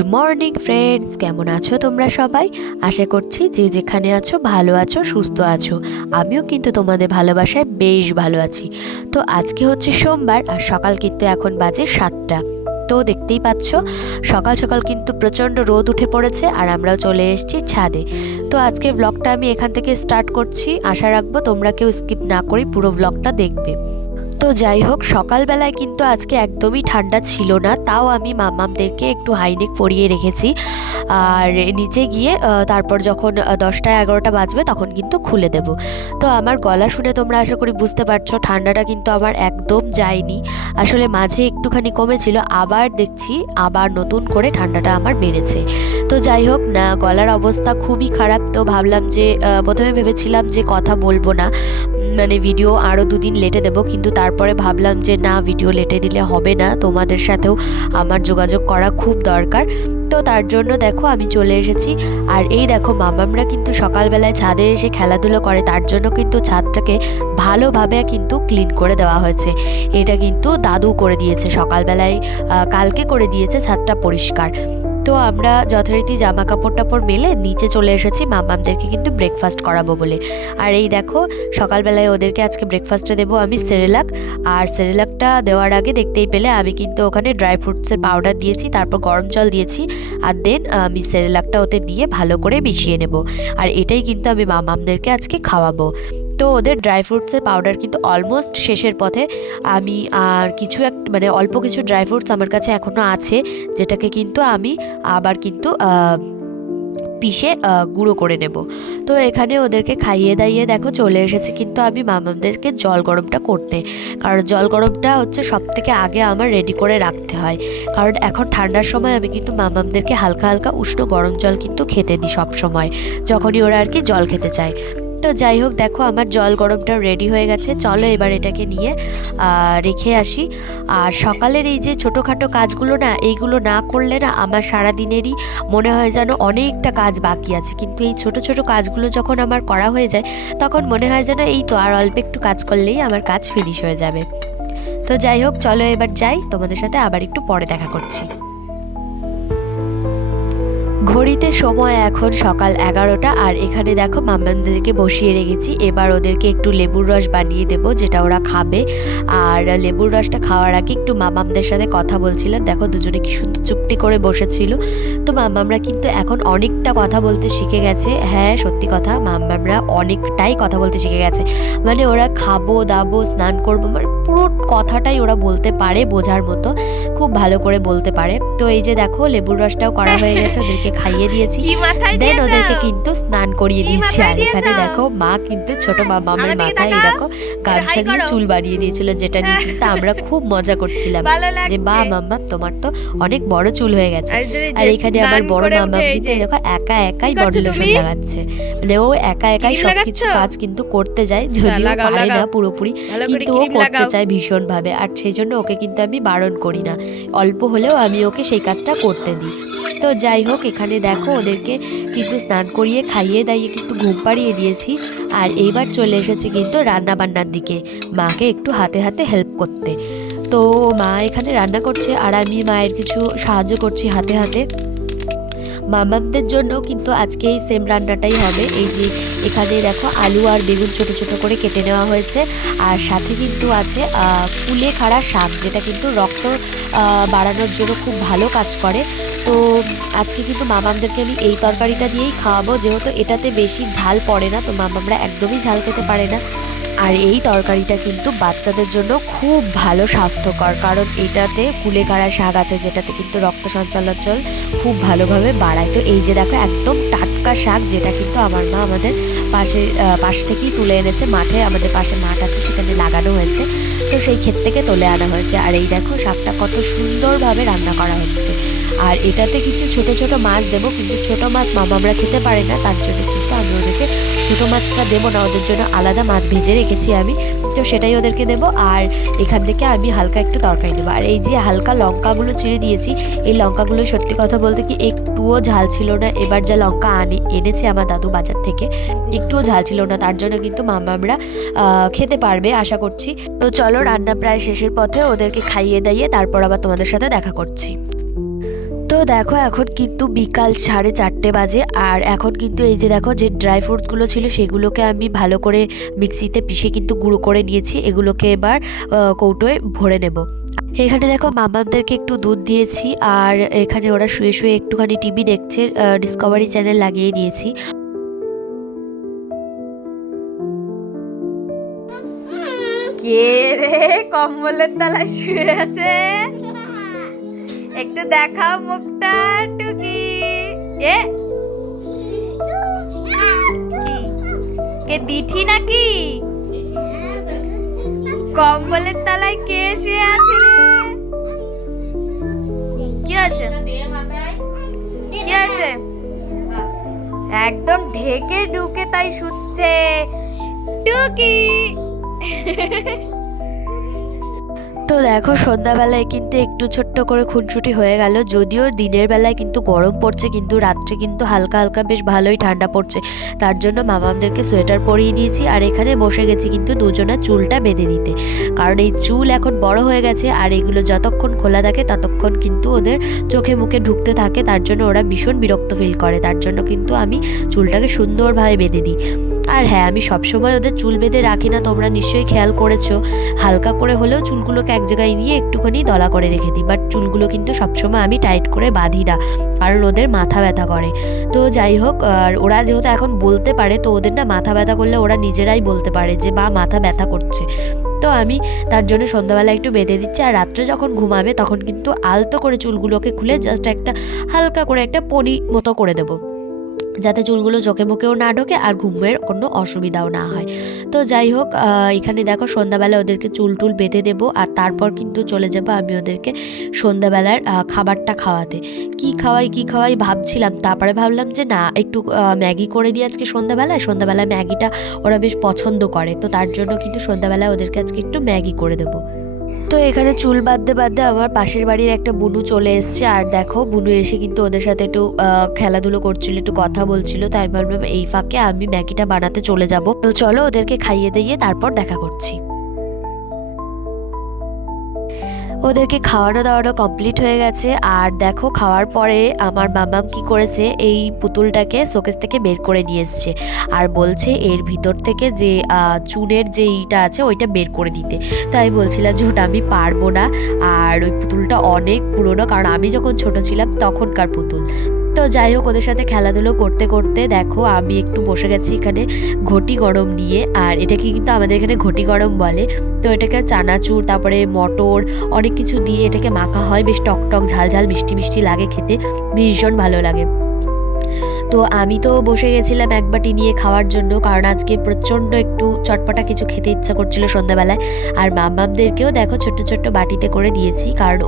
Good morning friends, কেমন আছো তোমরা সবাই? আশা করছি যে যেখানে আছো ভালো আছো, সুস্থ আছো। আমিও কিন্তু তোমাদের ভালোবাসায় বেশ ভালো আছি। তো আজকে হচ্ছে সোমবার আর সকাল কিন্তু এখন বাজে 7টা। তো দেখতেই পাচ্ছ সকাল সকাল কিন্তু প্রচণ্ড রোদ উঠে পড়েছে আর আমরাও চলে এসেছি ছাদে। তো আজকে ব্লগটা আমি এখান থেকে স্টার্ট করছি, আশা রাখবো তোমরা কেউ স্কিপ না করে পুরো ব্লগটা দেখবে। তো যাই হোক, সকালবেলায় কিন্তু আজকে একদমই ঠান্ডা ছিল না, তাও আমি মাম্মামদেরকে একটু হাইনেক পরিয়ে রেখেছি। আর নিচে গিয়ে তারপর যখন 10টা-11টা বাজবে তখন কিন্তু খুলে দেব। তো আমার গলা শুনে তোমরা আশা করি বুঝতে পারছো ঠান্ডাটা কিন্তু আমার একদম যায়নি। আসলে মাঝে একটুখানি কমেছিল, আবার দেখছি আবার নতুন করে ঠান্ডাটা আমার বেড়েছে। তো যাই হোক না, গলার অবস্থা খুবই খারাপ। তো ভাবলাম যে প্রথমে ভেবেছিলাম যে কথা বলবো না, মানে ভিডিও আরও 2 দিন লেটে দেবো, কিন্তু তারপরে ভাবলাম যে না, ভিডিও লেটে দিলে হবে না, তোমাদের সাথেও আমার যোগাযোগ করা খুব দরকার। তো তার জন্য দেখো আমি চলে এসেছি। আর এই দেখো মামামরা কিন্তু সকালবেলায় ছাদে এসে খেলাধুলো করে, তার জন্য কিন্তু ছাদটাকে ভালোভাবে কিন্তু ক্লিন করে দেওয়া হয়েছে। এটা কিন্তু দাদু করে দিয়েছে সকালবেলায়, কালকে করে দিয়েছে ছাদটা পরিষ্কার। তো আমরা যথারীতি জামা কাপড় টাপড় মেলে নিচে চলে এসেছি মামামদেরকে কিন্তু ব্রেকফাস্ট করাবো বলে। আর এই দেখো সকালবেলায় ওদেরকে আজকে ব্রেকফাস্টে দেবো আমি সেরেলাক। আর সেরেলাকটা দেওয়ার আগে দেখতেই পেলে আমি কিন্তু ওখানে ড্রাই ফ্রুটসের পাউডার দিয়েছি, তারপর গরম জল দিয়েছি, আর দেন আমি সেরেলাকটা ওতে দিয়ে ভালো করে মিশিয়ে নেব। আর এটাই কিন্তু আমি মামামদেরকে আজকে খাওয়াবো। তো ওদের ড্রাই ফ্রুটসের পাউডার কিন্তু অলমোস্ট শেষের পথে। আমি আর কিছু মানে অল্প কিছু ড্রাই ফ্রুটস আমার কাছে এখনও আছে, যেটাকে কিন্তু আমি আবার কিন্তু পিষে গুঁড়ো করে নেব। তো এখানে ওদেরকে খাইয়ে দাইয়ে দেখো চলে এসেছি কিন্তু আমি মামামদেরকে জল গরমটা করতে। কারণ জল গরমটা হচ্ছে সবথেকে আগে আমার রেডি করে রাখতে হয়, কারণ এখন ঠান্ডার সময় আমি কিন্তু মামামদেরকে হালকা হালকা উষ্ণ গরম জল কিন্তু খেতে দিই সব সময়, যখনই ওরা আর কি জল খেতে চায়। তো যাই হোক, দেখো আমার জল গরমটা রেডি হয়ে গেছে, চলো এবার এটাকে নিয়ে রেখে আসি। আর সকালের এই যে ছোটোখাটো কাজগুলো না, এইগুলো না করলে না আমার সারাদিনেরই মনে হয় যেন অনেকটা কাজ বাকি আছে, কিন্তু এই ছোট ছোট কাজগুলো যখন আমার করা হয়ে যায় তখন মনে হয় যেন এই তো আর অল্প একটু কাজ করলেই আমার কাজ ফিনিশ হয়ে যাবে। তো যাই হোক, চলো এবার যাই, তোমাদের সাথে আবার একটু পরে দেখা করছি। ঘড়িতে সময় এখন সকাল 11টা। আর এখানে দেখো মামামদেরকে বসিয়ে রেখেছি, এবার ওদেরকে একটু লেবুর রস বানিয়ে দেবো যেটা ওরা খাবে। আর লেবুর রসটা খাওয়ার আগে একটু মামামদের সাথে কথা বলছিলাম, দেখো দুজনে কি সুন্দর চুপটি করে বসেছিল। তো মামামরা কিন্তু এখন অনেকটা কথা বলতে শিখে গেছে। হ্যাঁ সত্যি কথা, মামামরা অনেকটাই কথা বলতে শিখে গেছে। মানে ওরা খাবো দাবো স্নান করবো মানে পুরো কথাটাই ওরা বলতে পারে, বোঝার মতো খুব ভালো করে বলতে পারে। তো এই যে দেখো লেবুর রসটাও করা হয়ে গেছে, ওদেরকে খাইয়ে দিয়েছি, দেন ওদেরকে কিন্তু স্নান করিয়ে দিয়েছি। আর এখানে দেখো মা কিন্তু ছোট মামামের মাথায় এই দেখো গামছা দিয়ে চুল বানিয়ে দিয়েছিল, যেটা নিয়ে কিন্তু আমরা খুব মজা করছিলাম যে বা মাম্মা তোমার তো অনেক বড় চুল হয়ে গেছে। আর এখানে আমার বড় মাম্মা কিন্তু দেখো একা একাই বডি লোশন লাগাচ্ছে, মানে ও একা একাই সবকিছু কাজ কিন্তু করতে যায়, যদিও পারে না পুরোপুরি, কিন্তু ও করতে চায় ভীষণ ভাবে। আর সেই জন্য ওকে কিন্তু আমি বারণ করি না, অল্প হলেও আমি ওকে সেই কাজটা করতে দিই। তো যাই হোক, এখানে দেখো ওদেরকে কিন্তু স্নান করিয়ে খাইয়ে দাইয়ে কিন্তু ঘুম পাড়িয়ে দিয়েছি। আর এইবার চলে এসেছি কিন্তু রান্না বান্নার দিকে, মাকে একটু হাতে হাতে হেল্প করতে। তো মা এখানে রান্না করছে আর আমি মায়ের কিছু সাহায্য করছি হাতে হাতে। মামামদের জন্য কিন্তু আজকে এই সেম রান্নাটাই হবে। এই যে এখানে দেখো আলু আর বেগুন ছোট ছোট করে কেটে নেওয়া হয়েছে, আর সাথে কিন্তু আছে কুলেখাড়া শাক, যেটা কিন্তু রক্ত বাড়ানোর জন্য খুব ভালো কাজ করে। তো আজকে কিন্তু মামামদেরকে আমি এই তরকারিটা দিয়েই খাওয়াবো, যেহেতু এটাতে বেশি ঝাল পড়ে না, তো মামামরা একদমই ঝাল খেতে পারে না। আর এই তরকারিটা কিন্তু বাচ্চাদের জন্য খুব ভালো স্বাস্থ্যকর, কারণ এটাতে কুলেখাড়া শাক আছে, যেটাতে কিন্তু রক্ত সঞ্চালন খুব ভালোভাবে বাড়ায়। তো এই যে দেখো একদম টাটকা শাক, যেটা কিন্তু আমার মা আমাদের পাশ থেকেই তুলে এনেছে, মাঠে আমাদের পাশে মাঠ আছে সেখানে লাগানো হয়েছে, তো সেই ক্ষেত থেকে তুলে আনা হয়েছে। আর এই দেখো শাকটা কত সুন্দরভাবে রান্না করা হচ্ছে। আর এটাতে কিছু ছোট ছোট মাছ দেবো, কিন্তু ছোট মাছ মামামরা খেতে পারে না, তার জন্য কিন্তু আমি ওদেরকে ছোটো মাছটা দেবো না, ওদের জন্য আলাদা মাছ ভেজে রেখেছি আমি, তো সেটাই ওদেরকে দেবো। আর এখান থেকে আমি হালকা একটু তরকারি দেবো। আর এই যে হালকা লঙ্কাগুলো চিড়ে দিয়েছি, এই লঙ্কাগুলো সত্যি কথা বলতে কি একটুও ঝাল ছিল না। এবার যা লঙ্কা এনেছে আমার দাদু বাজার থেকে, একটুও ঝাল ছিল না, তার জন্য কিন্তু মামামরা খেতে পারবে আশা করছি। তো চলো রান্না প্রায় শেষের পথে, ওদেরকে খাইয়ে দাইয়ে তারপর আবার তোমাদের সাথে দেখা করছি। তো দেখো এখন কিন্তু বিকাল 4:30 বাজে, আর এখন কিন্তু এই যে দেখো যে ড্রাই ফ্রুটসগুলো ছিল সেগুলোকে আমি ভালো করে মিক্সিতে পিষে কিন্তু গুঁড়ো করে নিয়েছি। এগুলোকে এবার কৌটোয় ভরে নেব। এখানে দেখো মামাদেরকে একটু দুধ দিয়েছি, আর এখানে ওরা শুয়ে শুয়ে একটুখানি টিভি দেখছে, ডিসকভারি চ্যানেল লাগিয়ে দিয়েছি। কে রে কম্বলের তলায় শুয়ে আছে? একটু দেখাও মুখটা টুকি। এ কে দিঠি নাকি? কম্বলের তলায় কে শুয়ে আছে রে? কি আছে? কি আছে? একদম ঢেকে ঢুকে তাই শুচ্ছে টুকি। তো দেখো সন্ধ্যাবেলায় কিন্তু একটু ছোট্ট করে খুনসুটি হয়ে গেল। যদিও দিনের বেলায় কিন্তু গরম পড়ছে, কিন্তু রাত্রে কিন্তু হালকা হালকা বেশ ভালোই ঠান্ডা পড়ছে। তার জন্য মামামদেরকে সোয়েটার পরিয়ে দিয়েছি, আর এখানে বসে গেছি কিন্তু দুজনের চুলটা বেঁধে দিতে। কারণ এই চুল এখন বড় হয়ে গেছে, আর এগুলো যতক্ষণ খোলা থাকে ততক্ষণ কিন্তু ওদের চোখে মুখে ঢুকতে থাকে। তার জন্য ওরা ভীষণ বিরক্ত ফিল করে। তার জন্য কিন্তু আমি চুলটাকে সুন্দরভাবে বেঁধে দিই। আর হ্যাঁ, আমি সবসময় ওদের চুল বেঁধে রাখি না, তোমরা নিশ্চয়ই খেয়াল করেছো। হালকা করে হলেও চুলগুলোকে এক জায়গায় নিয়ে একটুখানি দলা করে রেখে দিই, বাট চুলগুলো কিন্তু সবসময় আমি টাইট করে বাঁধি না, কারণ ওদের মাথা ব্যথা করে। তো যাই হোক, আর ওরা যেহেতু এখন বলতে পারে, তো ওদের না মাথা ব্যথা করলে ওরা নিজেরাই বলতে পারে যে বা মাথা ব্যথা করছে। তো আমি তার জন্য সন্ধ্যাবেলা একটু বেঁধে দিচ্ছি, আর রাত্রে যখন ঘুমাবে তখন কিন্তু আলতো করে চুলগুলোকে খুলে জাস্ট একটা হালকা করে একটা পনি মতো করে দেবো, যাতে চুলগুলো চোখে মুখেও না ঢোকে আর ঘুমের কোনো অসুবিধাও না হয়। তো যাই হোক, এখানে দেখো সন্ধ্যাবেলা ওদেরকে চুল টুল বেঁধে দেবো, আর তারপর কিন্তু চলে যাবো আমি ওদেরকে সন্ধ্যাবেলার খাবারটা খাওয়াতে। কি খাওয়াই ভাবছিলাম, তারপরে ভাবলাম যে না, একটু ম্যাগি করে দিই আজকে সন্ধ্যাবেলায় ম্যাগিটা ওরা বেশ পছন্দ করে। তো তার জন্য কিন্তু সন্ধ্যাবেলায় ওদেরকে আজকে একটু ম্যাগি করে দেবো। তো এখানে চুল বাঁধতে আমার পাশের বাড়ির একটা বুনু চলে এসছে, আর দেখো বুনু এসে কিন্তু ওদের সাথে একটু খেলাধুলো করছিল, একটু কথা বলছিল। তাই আমি ভাবলাম এই ফাঁকে আমি ম্যাগিটা বানাতে চলে যাব। তো চলো ওদেরকে খাইয়ে দিয়ে তারপর দেখা করছি। ওদেরকে খাওয়ানো দাওয়ানো কমপ্লিট হয়ে গেছে, আর দেখো খাওয়ার পরে আমার মামাম কি করেছে, এই পুতুলটাকে শোকেস থেকে বের করে নিয়ে এসছে, আর বলছে এর ভিতর থেকে যে চুনের যে ইটা আছে ওইটা বের করে দিতে। তাই বলছিলাম যে ওটা আমি পারবো না, আর ওই পুতুলটা অনেক পুরনো, কারণ আমি যখন ছোট ছিলাম তখনকার পুতুল। তো যাই হোক, ওদের সাথে খেলাধুলো করতে করতে দেখো আমি একটু বসে গেছি এখানে ঘটি গরম নিয়ে, আর এটাকে কিন্তু আমাদের এখানে ঘটি গরম বলে। তো এটাকে চানাচুর, তারপরে মটর, অনেক কিছু দিয়ে এটাকে মাখা হয়, বেশ টক ঝাল ঝাল মিষ্টি মিষ্টি লাগে খেতে, ভীষণ ভালো লাগে। তো আমি তো বসে গেছিলাম এক বাটি নিয়ে খাওয়ার জন্য, কারণ আজকে প্রচণ্ড একটু চটপটা কিছু খেতে ইচ্ছা করছিল সন্ধ্যাবেলায়। আর মামামদেরকেও দেখো ছোট্ট ছোট্ট বাটিতে করে দিয়েছি, কারণ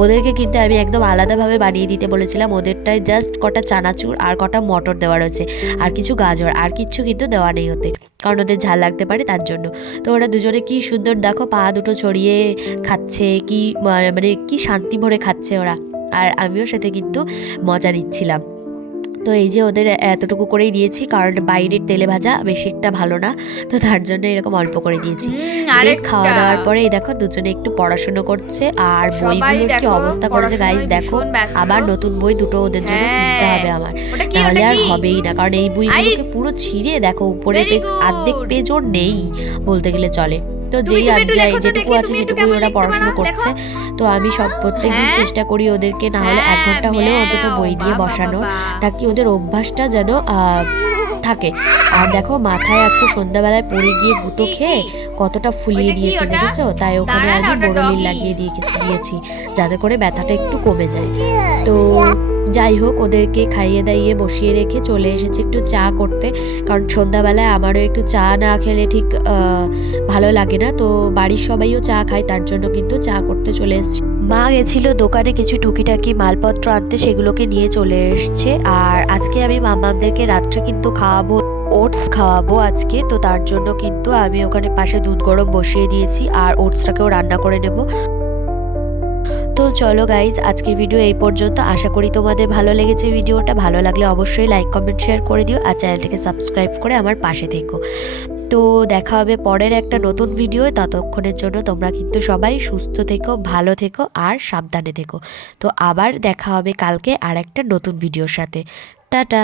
ওদেরকে কিন্তু আমি একদম আলাদাভাবে বানিয়ে দিতে বলেছিলাম। ওদেরটায় জাস্ট কটা চানাচুর আর কটা মটর দেওয়া রয়েছে, আর কিছু গাজর, আর কিচ্ছু কিন্তু দেওয়া নেই ওতে, কারণ ওদের ঝাল লাগতে পারে তার জন্য। তো ওরা দুজনে কি সুন্দর দেখো পা দুটো ছড়িয়ে খাচ্ছে, কি মানে কি শান্তি ভরে খাচ্ছে ওরা, আর আমিও সাথে কিন্তু মজা নিচ্ছিলাম। তো এই যে ওদের এতটুকু করেই দিয়েছি, কারণ বাইরের তেলে ভাজা বেশি একটা ভালো না, তো তার জন্য এরকম অল্প করে দিয়েছি। খাওয়া দাওয়ার পরে এই দেখো দুজনে একটু পড়াশুনো করছে, আর বইগুলোর কি অবস্থা করেছে গাইস দেখো। আবার নতুন বই দুটো ওদের জন্য কিনতে হবে আমার, নাহলে আর হবেই না, কারণ এই বইগুলোকে পুরো ছিঁড়ে দেখো উপরে অর্ধেক পেজও নেই বলতে গেলে চলে। তো যেটুকু আছে সেটুকুই ওরা পড়াশোনা করছে। তো আমি প্রত্যেকদিন চেষ্টা করি ওদেরকে না হলে 1 ঘন্টা হলেও অন্তত বই দিয়ে বসানো, তাকি ওদের অভ্যাসটা যেন থাকে। আর দেখো মাথায় আজকে সন্ধ্যাবেলায় পড়ে গিয়ে গুঁতো খেয়ে কতটা ফুলিয়ে দিয়েছে দেখেছো, তাই ওখানে আমি বোরোলিন লাগিয়ে দিয়েছি যাতে করে ব্যথাটা একটু কমে যায়। তো যাই হোক, ওদেরকে খাইয়ে দাইয়ে বসিয়ে রেখে চলে এসেছি একটু চা করতে, কারণ সন্ধ্যাবেলায় আমারও একটু চা না খেলে ঠিক ভালো লাগে না। তো বাড়ির সবাইও চা খায়, তার জন্য কিন্তু চা করতে চলে এসেছি। মা গেছিল দোকানে কিছু টুকিটাকি মালপত্র আনতে, সেগুলোকে নিয়ে চলে এসছে। আর আজকে আমি মামাদেরকে রাত্রে কিন্তু খাওয়াবো, ওটস খাওয়াবো আজকে। তো তার জন্য কিন্তু আমি ওখানে পাশে দুধ গরম বসিয়ে দিয়েছি, আর ওটসটাকেও রান্না করে নেব। তো চলো গাইজ, আজকের ভিডিও এই পর্যন্ত। আশা করি তোমাদের ভালো লেগেছে ভিডিওটা। ভালো লাগলে অবশ্যই লাইক কমেন্ট শেয়ার করে দিও, আর চ্যানেলটাকে সাবস্ক্রাইব করে আমার পাশে থেকো। তো দেখা হবে পরের একটা নতুন ভিডিও। ততক্ষণের জন্য তোমরা কিন্তু সবাই সুস্থ থেকো, ভালো থেকো আর সাবধানে থেকো। তো আবার দেখা হবে কালকে আর একটা নতুন ভিডিওর সাথে। টাটা।